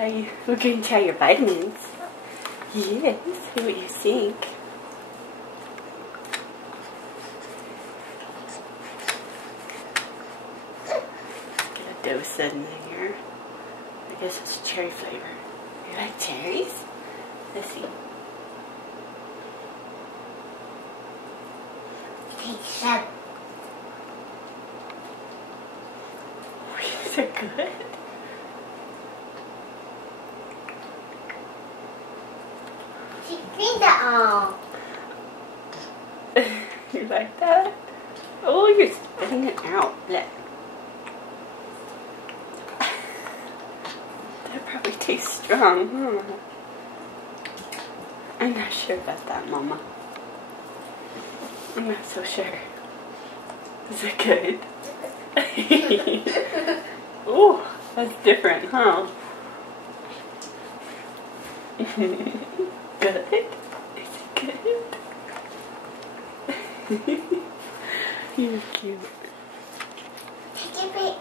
We're going to try your vitamins. Yes, see what you think. Get a dose in there. I guess it's cherry flavor. You like cherries? Let's see. Take some. These are good. She cleaned it all. You like that? Oh, you're spitting it out. Look. That probably tastes strong, huh? I'm not sure about that, Mama. I'm not so sure. Is it good? Ooh, that's different, huh? Good? Is it good? You're cute. Take a bit.